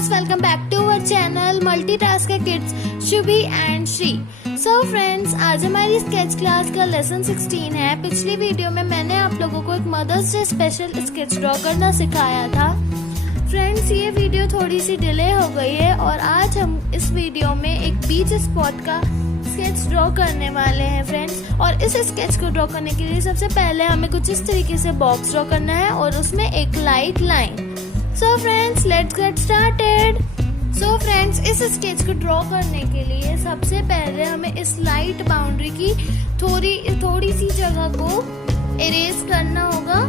friends, welcome back to our channel Multitasker Kids Shubhi and Shri. So friends, आज हमारी sketch class का lesson 16 है। पिछली वीडियो में मैंने आप लोगों को एक mother's day special sketch draw करना सिखाया था। फ्रेंड्स, ये वीडियो थोड़ी सी डिले हो गई है और आज हम इस वीडियो में एक बीच स्पॉट का स्केच ड्रॉ करने वाले हैं फ्रेंड्स। और इस स्केच को ड्रॉ करने के लिए सबसे पहले हमें कुछ इस तरीके से बॉक्स ड्रॉ करना है और उसमें एक light line. So friends, let's get started. So friends, इस स्केच को ड्रॉ करने के लिए सबसे पहले हमें इस लाइट बाउंड्री की थोड़ी सी जगह को इरेज करना होगा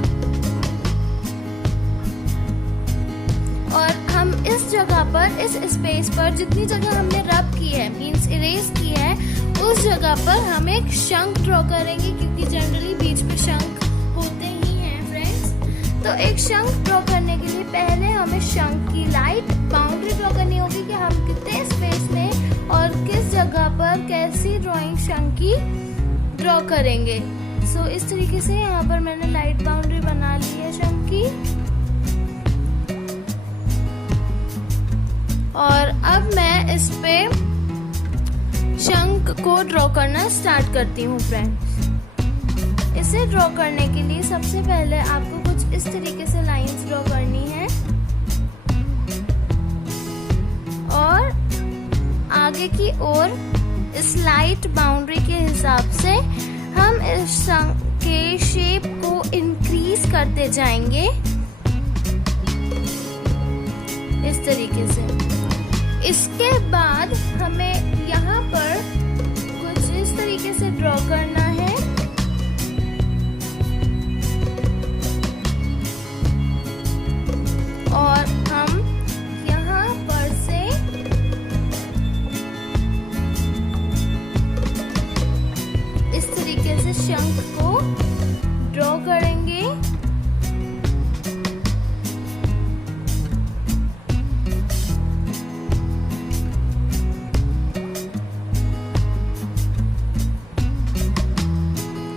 और हम इस जगह पर, इस स्पेस पर जितनी जगह हमने रब की है, मींस इरेज की है, उस जगह पर हम एक शंख ड्रॉ करेंगे, क्योंकि जनरली बीच में शंख होते ही हैं फ्रेंड्स। तो एक शंख ड्रॉ करने के लिए पहले हमें शंख की लाइट बाउंड्री ड्रॉ करनी होगी कि हम कितने स्पेस में और किस जगह पर कैसी ड्राइंग शंख की ड्रॉ करेंगे। सो इस तरीके से यहाँ पर मैंने लाइट बाउंड्री बना ली है शंख की। और अब मैं इस पे शंख को ड्रॉ करना स्टार्ट करती हूँ फ्रेंड्स। इसे ड्रॉ करने के लिए सबसे पहले आपको कुछ इस तरीके से लाइंस ड्रॉ करनी है और आगे की ओर इस लाइट बाउंड्री के हिसाब से हम इस शंख के शेप को इंक्रीज करते जाएंगे इस तरीके से। इसके बाद हमें यहाँ पर कुछ इस तरीके से ड्रॉ करना है और हम यहाँ पर से इस तरीके से शंख को ड्रॉ करेंगे।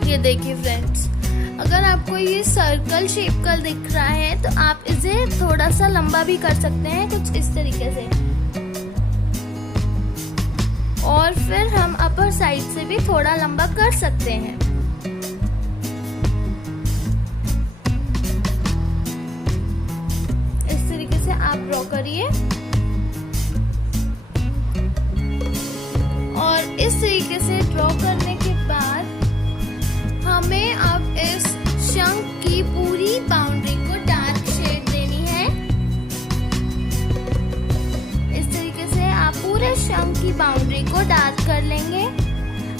ये देखिए फ्रेंड्स, अगर आपको ये सर्कल शेप का दिख रहा है तो आप इसे थोड़ा सा लंबा भी कर सकते हैं कुछ इस तरीके से। और फिर हम अपर साइड से भी थोड़ा लंबा कर सकते हैं। इस तरीके से आप ड्रॉ करिए और इस तरीके से ड्रॉ करने के बाद हमें अब इस शंख की पूरी बाउंड्री को डार्क शेड देनी है। इस तरीके से आप पूरे शंख की बाउंड्री को डार्क कर लेंगे।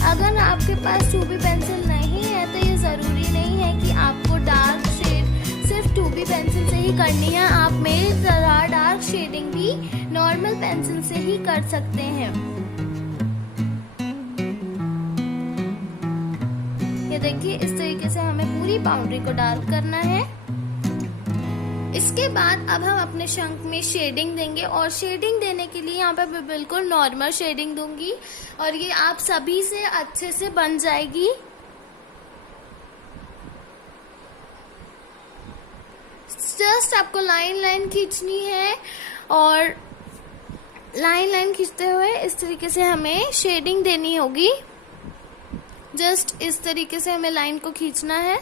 अगर आपके पास 2B पेंसिल नहीं है तो ये ज़रूरी नहीं है कि आपको डार्क शेड सिर्फ 2B पेंसिल से ही करनी है। आप मेरी तरह डार्क शेडिंग भी नॉर्मल पेंसिल से ही कर सकते हैं। ये देखिए, इस तरीके से हमें पूरी बाउंड्री को डार्क करना है। इसके बाद अब हम अपने शंख में शेडिंग देंगे और शेडिंग देने के लिए यहाँ पे मैं बिल्कुल नॉर्मल शेडिंग दूंगी और ये आप सभी से अच्छे से बन जाएगी। जस्ट आपको लाइन लाइन खींचनी है और लाइन लाइन खींचते हुए इस तरीके से हमें शेडिंग देनी होगी। जस्ट इस तरीके से हमें लाइन को खींचना है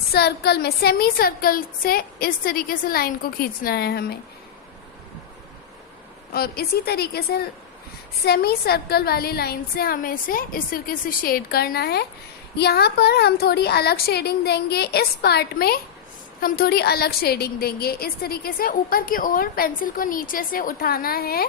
सर्कल में, सेमी सर्कल से इस तरीके से लाइन को खींचना है हमें। और इसी तरीके से सेमी सर्कल वाली लाइन से हमें इसे इस तरीके से शेड करना है। यहाँ पर हम थोड़ी अलग शेडिंग देंगे, इस पार्ट में हम थोड़ी अलग शेडिंग देंगे। इस तरीके से ऊपर की ओर पेंसिल को नीचे से उठाना है।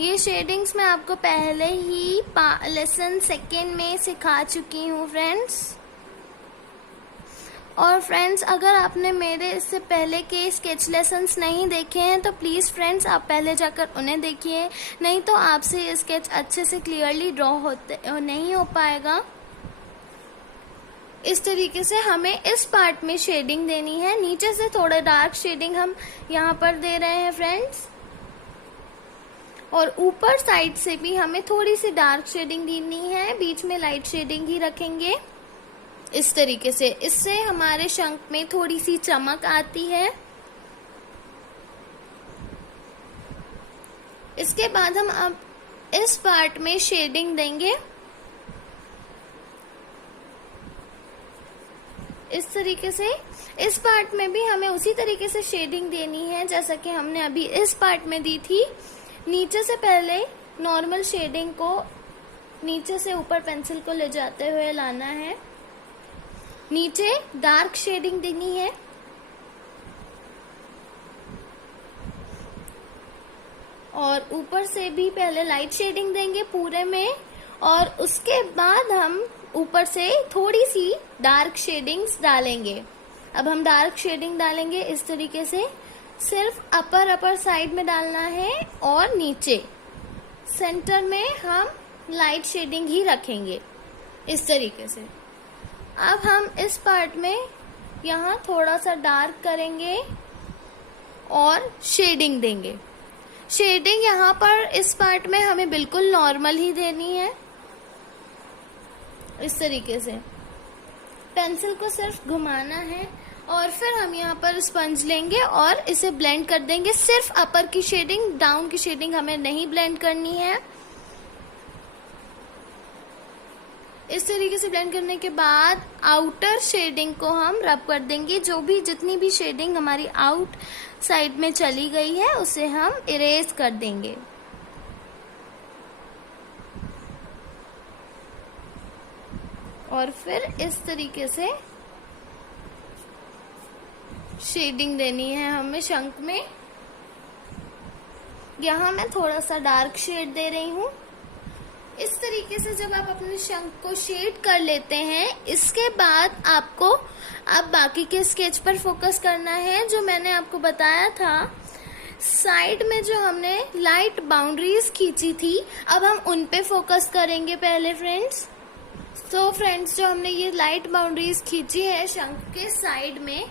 ये शेडिंग्स मैं आपको पहले ही लेसन 2 में सिखा चुकी हूँ फ्रेंड्स। और फ्रेंड्स, अगर आपने मेरे इससे पहले के स्केच लेसन्स नहीं देखे हैं तो प्लीज़ फ्रेंड्स आप पहले जाकर उन्हें देखिए, नहीं तो आपसे ये स्केच अच्छे से क्लियरली ड्रॉ नहीं हो पाएगा। इस तरीके से हमें इस पार्ट में शेडिंग देनी है। नीचे से थोड़ा डार्क शेडिंग हम यहाँ पर दे रहे हैं फ्रेंड्स और ऊपर साइड से भी हमें थोड़ी सी डार्क शेडिंग देनी है, बीच में लाइट शेडिंग ही रखेंगे। इस तरीके से। इससे हमारे शंख में थोड़ी सी चमक आती है। इसके बाद हम अब इस पार्ट में शेडिंग देंगे। इस तरीके से इस पार्ट में भी हमें उसी तरीके से शेडिंग देनी है जैसा कि हमने अभी इस पार्ट में दी थी। नीचे से पहले नॉर्मल शेडिंग को नीचे से ऊपर पेंसिल को ले जाते हुए लाना है। नीचे डार्क शेडिंग देनी है और ऊपर से भी पहले लाइट शेडिंग देंगे पूरे में, और उसके बाद हम ऊपर से थोड़ी सी डार्क शेडिंग्स डालेंगे। अब हम डार्क शेडिंग डालेंगे इस तरीके से, सिर्फ अपर साइड में डालना है और नीचे सेंटर में हम लाइट शेडिंग ही रखेंगे इस तरीके से। अब हम इस पार्ट में यहाँ थोड़ा सा डार्क करेंगे और शेडिंग देंगे। शेडिंग यहाँ पर इस पार्ट में हमें बिल्कुल नॉर्मल ही देनी है। इस तरीके से पेंसिल को सिर्फ घुमाना है और फिर हम यहाँ पर स्पंज लेंगे और इसे ब्लेंड कर देंगे। सिर्फ अपर की शेडिंग, डाउन की शेडिंग हमें नहीं ब्लेंड करनी है। इस तरीके से ब्लेंड करने के बाद आउटर शेडिंग को हम रब कर देंगे। जितनी भी शेडिंग हमारी आउट साइड में चली गई है उसे हम इरेज कर देंगे। और फिर इस तरीके से शेडिंग देनी है हमें शंख में। यहाँ मैं थोड़ा सा डार्क शेड दे रही हूँ। इस तरीके से जब आप अपने शंख को शेड कर लेते हैं, इसके बाद आपको अब बाकी के स्केच पर फोकस करना है। जो मैंने आपको बताया था साइड में जो हमने लाइट बाउंड्रीज खींची थी, अब हम उन पे फोकस करेंगे पहले फ्रेंड्स। तो फ्रेंड्स जो हमने ये लाइट बाउंड्रीज खींची है शंख के साइड में,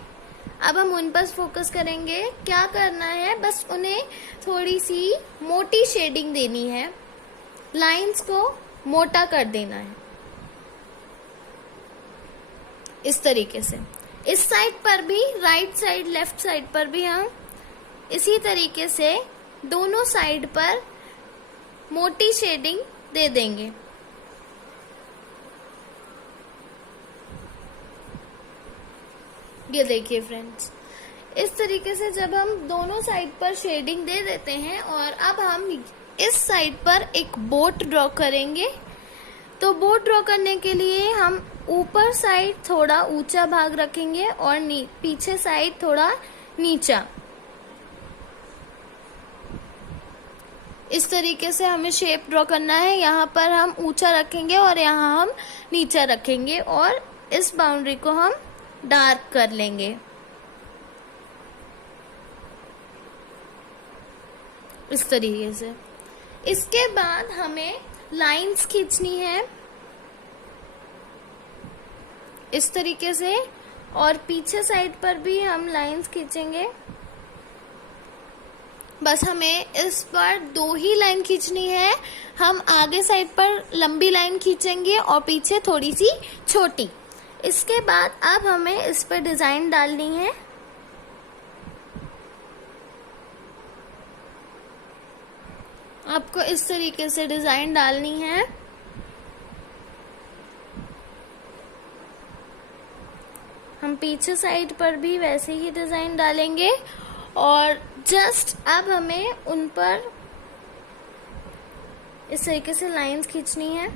अब हम उन पर फोकस करेंगे। क्या करना है, बस उन्हें थोड़ी सी मोटी शेडिंग देनी है, लाइंस को मोटा कर देना है इस तरीके से। इस साइड पर भी, राइट साइड लेफ्ट साइड पर भी हम इसी तरीके से दोनों साइड पर मोटी शेडिंग दे देंगे। ये देखिए फ्रेंड्स, इस तरीके से जब हम दोनों साइड पर शेडिंग दे देते हैं और अब हम इस साइड पर एक बोट ड्रॉ करेंगे। तो बोट ड्रॉ करने के लिए हम ऊपर साइड थोड़ा ऊंचा भाग रखेंगे और पीछे साइड थोड़ा नीचा। इस तरीके से हमें शेप ड्रॉ करना है। यहाँ पर हम ऊंचा रखेंगे और यहाँ हम नीचा रखेंगे और इस बाउंड्री को हम डार्क कर लेंगे इस तरीके से। इसके बाद हमें लाइंस खींचनी है इस तरीके से, और पीछे साइड पर भी हम लाइंस खींचेंगे। बस हमें इस पर 2 ही लाइन खींचनी है। हम आगे साइड पर लंबी लाइन खींचेंगे और पीछे थोड़ी सी छोटी। इसके बाद अब हमें इस पर डिजाइन डालनी है। आपको इस तरीके से डिजाइन डालनी है। हम पीछे साइड पर भी वैसे ही डिजाइन डालेंगे और जस्ट अब हमें उन पर इस तरीके से लाइंस खींचनी है।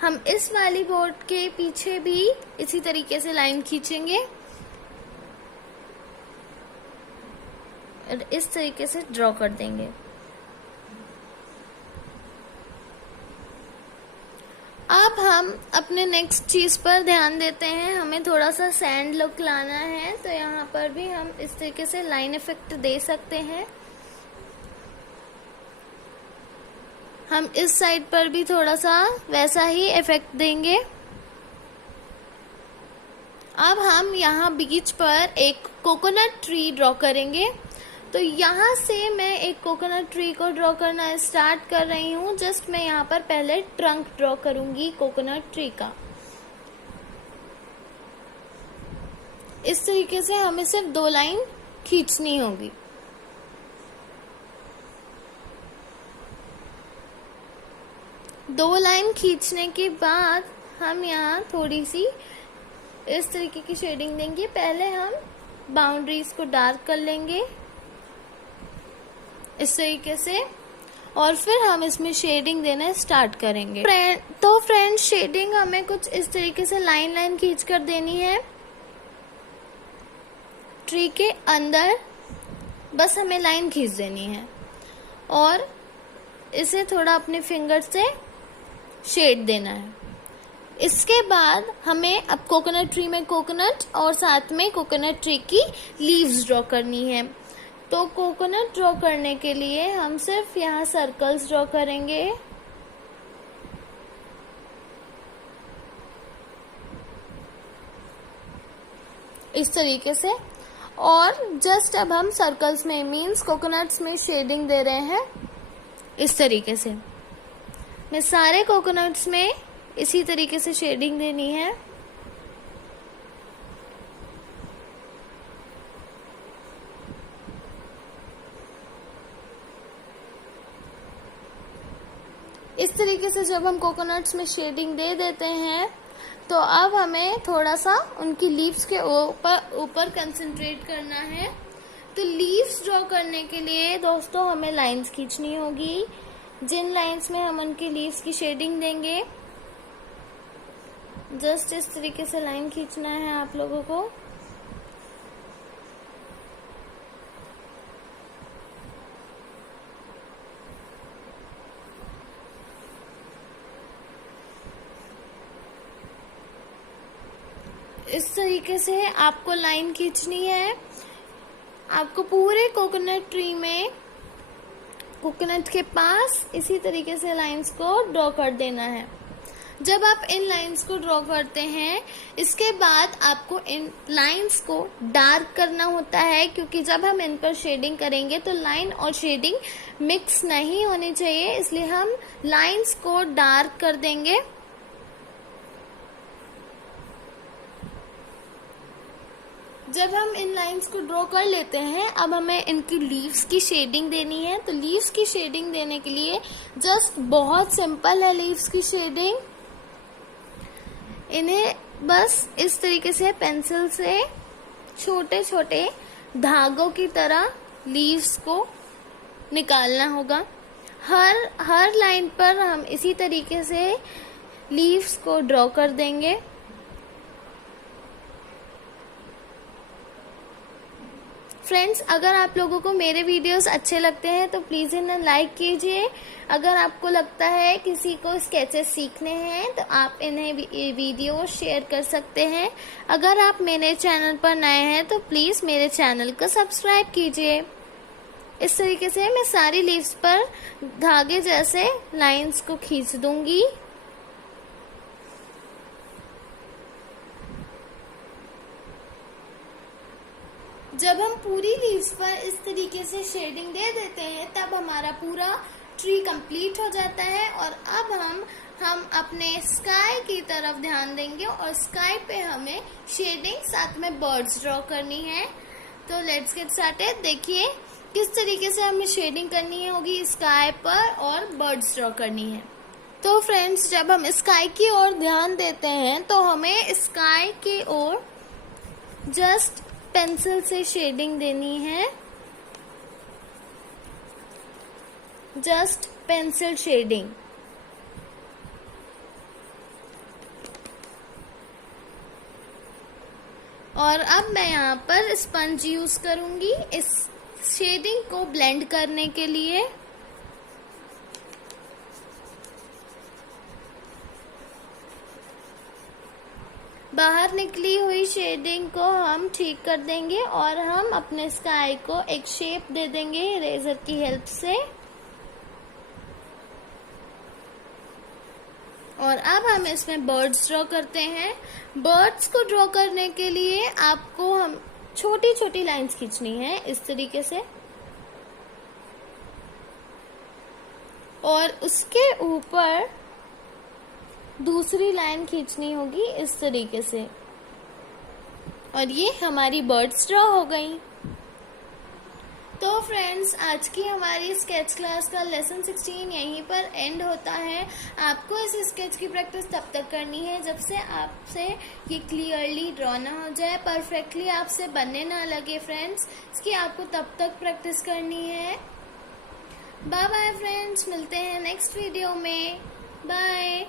हम इस वाली बोर्ड के पीछे भी इसी तरीके से लाइन खींचेंगे और इस तरीके से ड्रॉ कर देंगे। अब हम अपने नेक्स्ट चीज पर ध्यान देते हैं। हमें थोड़ा सा सैंड लुक लाना है, तो यहाँ पर भी हम इस तरीके से लाइन इफेक्ट दे सकते हैं। हम इस साइड पर भी थोड़ा सा वैसा ही इफेक्ट देंगे। अब हम यहाँ बीच पर एक कोकोनट ट्री ड्रॉ करेंगे। तो यहाँ से मैं एक कोकोनट ट्री को ड्रॉ करना स्टार्ट कर रही हूँ। जस्ट मैं यहाँ पर पहले ट्रंक ड्रॉ करूँगी कोकोनट ट्री का। इस तरीके से हमें सिर्फ 2 लाइन खींचनी होगी। दो लाइन खींचने के बाद हम यहाँ थोड़ी सी इस तरीके की शेडिंग देंगे। पहले हम बाउंड्रीज को डार्क कर लेंगे इस तरीके से, और फिर हम इसमें शेडिंग देना स्टार्ट करेंगे। तो फ्रेंड्स, शेडिंग हमें कुछ इस तरीके से लाइन लाइन खींच कर देनी है ट्री के अंदर। बस हमें लाइन खींच देनी है और इसे थोड़ा अपने फिंगर से शेड देना है। इसके बाद हमें अब कोकोनट ट्री में कोकोनट और साथ में कोकोनट ट्री की लीव्स ड्रॉ करनी है। तो कोकोनट ड्रॉ करने के लिए हम सिर्फ यहाँ सर्कल्स ड्रॉ करेंगे। इस तरीके से, और जस्ट अब हम सर्कल्स में मीन्स कोकोनट्स में शेडिंग दे रहे हैं इस तरीके से। मैं सारे कोकोनट्स में इसी तरीके से शेडिंग देनी है। इस तरीके से जब हम कोकोनट्स में शेडिंग दे देते हैं तो अब हमें थोड़ा सा उनकी लीव्स के ऊपर कंसंट्रेट करना है। तो लीव्स ड्रॉ करने के लिए दोस्तों हमें लाइंस खींचनी होगी, जिन लाइंस में हम उनकी लीव्स की शेडिंग देंगे। जस्ट इस तरीके से लाइन खींचना है आप लोगों को। इस तरीके से आपको लाइन खींचनी है। आपको पूरे कोकोनट ट्री में कोकोनट के पास इसी तरीके से लाइंस को ड्रॉ कर देना है। जब आप इन लाइंस को ड्रॉ करते हैं, इसके बाद आपको इन लाइंस को डार्क करना होता है, क्योंकि जब हम इन पर शेडिंग करेंगे तो लाइन और शेडिंग मिक्स नहीं होनी चाहिए, इसलिए हम लाइंस को डार्क कर देंगे। जब हम इन लाइंस को ड्रॉ कर लेते हैं, अब हमें इनकी लीव्स की शेडिंग देनी है। तो लीव्स की शेडिंग देने के लिए जस्ट बहुत सिंपल है लीव्स की शेडिंग। इन्हें बस इस तरीके से पेंसिल से छोटे छोटे धागों की तरह लीव्स को निकालना होगा। हर लाइन पर हम इसी तरीके से लीव्स को ड्रॉ कर देंगे। फ्रेंड्स, अगर आप लोगों को मेरे वीडियोस अच्छे लगते हैं तो प्लीज़ इन्हें लाइक कीजिए। अगर आपको लगता है किसी को स्केचेस सीखने हैं तो आप इन्हें वीडियो शेयर कर सकते हैं। अगर आप मेरे चैनल पर नए हैं तो प्लीज़ मेरे चैनल को सब्सक्राइब कीजिए। इस तरीके से मैं सारी लीव्स पर धागे जैसे लाइंस को खींच दूंगी। जब हम पूरी लीव्स पर इस तरीके से शेडिंग दे देते हैं तब हमारा पूरा ट्री कंप्लीट हो जाता है। और अब हम अपने स्काई की तरफ ध्यान देंगे और स्काई पे हमें शेडिंग साथ में बर्ड्स ड्रॉ करनी है। तो लेट्स गेट स्टार्टेड। देखिए किस तरीके से हमें शेडिंग करनी होगी स्काई पर और बर्ड्स ड्रॉ करनी है। तो फ्रेंड्स, जब हम स्काई की ओर ध्यान देते हैं तो हमें स्काई की ओर जस्ट पेंसिल से शेडिंग देनी है। Just pencil shading. और अब मैं यहाँ पर स्पंज यूज करूंगी इस शेडिंग को ब्लेंड करने के लिए। बाहर निकली हुई शेडिंग को हम ठीक कर देंगे और हम अपने स्काई को एक शेप दे देंगे इरेजर की हेल्प से। और अब हम इसमें बर्ड्स ड्रॉ करते हैं। बर्ड्स को ड्रॉ करने के लिए आपको हम छोटी छोटी लाइंस खींचनी है इस तरीके से, और उसके ऊपर दूसरी लाइन खींचनी होगी इस तरीके से। और ये हमारी बर्ड्स ड्रॉ हो गई। तो फ्रेंड्स, आज की हमारी स्केच क्लास का लेसन 16 यहीं पर एंड होता है। आपको इस स्केच की प्रैक्टिस तब तक करनी है जब से आपसे ये क्लियरली ड्रॉ ना हो जाए, परफेक्टली आपसे बनने ना लगे फ्रेंड्स। इसकी आपको तब तक प्रैक्टिस करनी है। बाय बाय फ्रेंड्स, मिलते हैं नेक्स्ट वीडियो में। बाय।